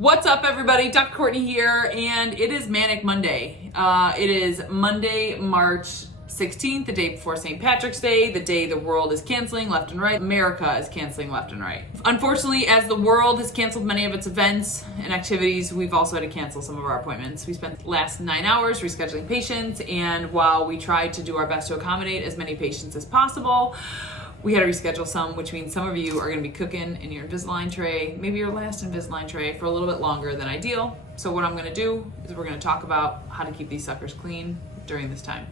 What's up, everybody? Dr. Courtney here, and it is Manic Monday. It is Monday, March 16th, the day before St. Patrick's Day, the day the world is canceling left and right. America is canceling left and right. Unfortunately, as the world has canceled many of its events and activities, we've also had to cancel some of our appointments. We spent the last 9 hours rescheduling patients, and while we tried to do our best to accommodate as many patients as possible, we had to reschedule some, which means some of you are going to be cooking in your Invisalign tray, maybe your last Invisalign tray, for a little bit longer than ideal. So what I'm going to do is we're going to talk about how to keep these suckers clean during this time.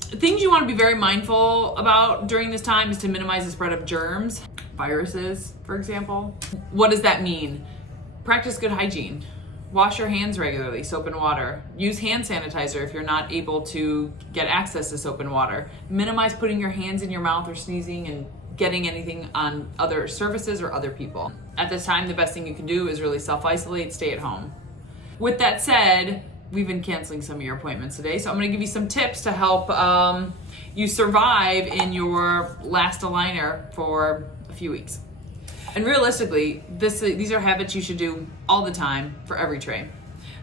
Things you want to be very mindful about during this time is to minimize the spread of germs, viruses, for example. What does that mean? Practice good hygiene. Wash your hands regularly, soap and water. Use hand sanitizer if you're not able to get access to soap and water. Minimize putting your hands in your mouth or sneezing and getting anything on other surfaces or other people. At this time, the best thing you can do is really self-isolate, stay at home. With that said, we've been canceling some of your appointments today, so I'm going to give you some tips to help you survive in your last aligner for a few weeks. And realistically, these are habits you should do all the time for every tray.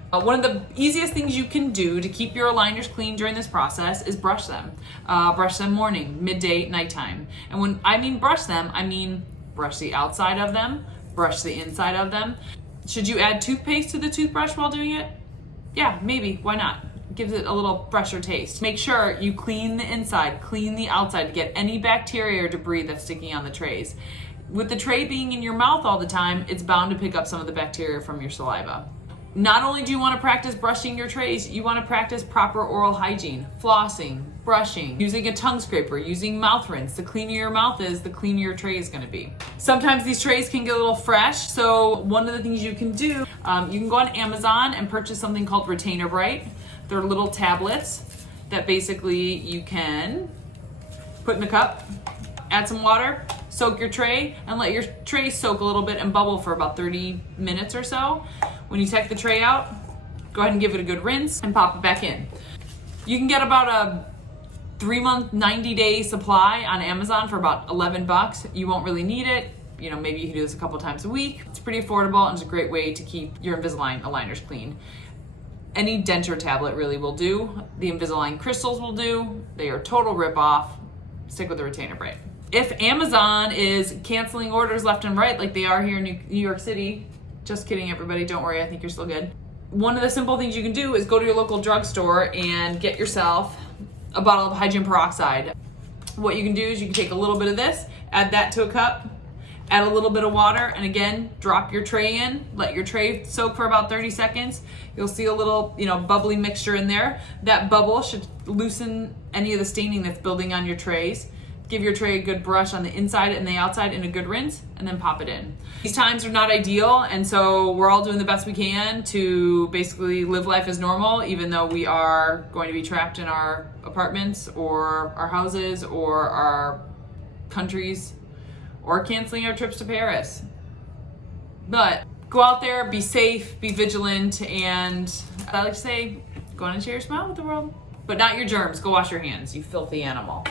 One of the easiest things you can do to keep your aligners clean during this process is brush them. Brush them morning, midday, nighttime. And when I mean brush them, I mean brush the outside of them, brush the inside of them. Should you add toothpaste to the toothbrush while doing it? Yeah, maybe. Why not? Gives it a little fresher taste. Make sure you clean the inside, clean the outside to get any bacteria or debris that's sticking on the trays. With the tray being in your mouth all the time, it's bound to pick up some of the bacteria from your saliva. Not only do you want to practice brushing your trays, you want to practice proper oral hygiene, flossing, brushing, using a tongue scraper, using mouth rinse. The cleaner your mouth is, the cleaner your tray is going to be. Sometimes these trays can get a little fresh, so one of the things you can do, you can go on Amazon and purchase something called Retainer Bright. They're little tablets that basically you can put in a cup, add some water, soak your tray, and let your tray soak a little bit and bubble for about 30 minutes or so. When you take the tray out, go ahead and give it a good rinse and pop it back in. You can get about a 3-month, 90-day supply on Amazon for about $11. You won't really need it. You know, maybe you can do this a couple times a week. It's pretty affordable and it's a great way to keep your Invisalign aligners clean. Any denture tablet really will do. The Invisalign crystals will do. They are total rip-off. Stick with the Retainer Bright. If Amazon is canceling orders left and right like they are here in New York City, just kidding everybody, don't worry, I think you're still good. One of the simple things you can do is go to your local drugstore and get yourself a bottle of Hygiene Peroxide. What you can do is you can take a little bit of this, add that to a cup, add a little bit of water, and again, drop your tray in, let your tray soak for about 30 seconds. You'll see a little, bubbly mixture in there. That bubble should loosen any of the staining that's building on your trays. Give your tray a good brush on the inside and the outside and a good rinse, and then pop it in. These times are not ideal, and so we're all doing the best we can to basically live life as normal, even though we are going to be trapped in our apartments or our houses or our countries or canceling our trips to Paris. But go out there, be safe, be vigilant, and I like to say, go on and share your smile with the world. But not your germs. Go wash your hands, you filthy animal.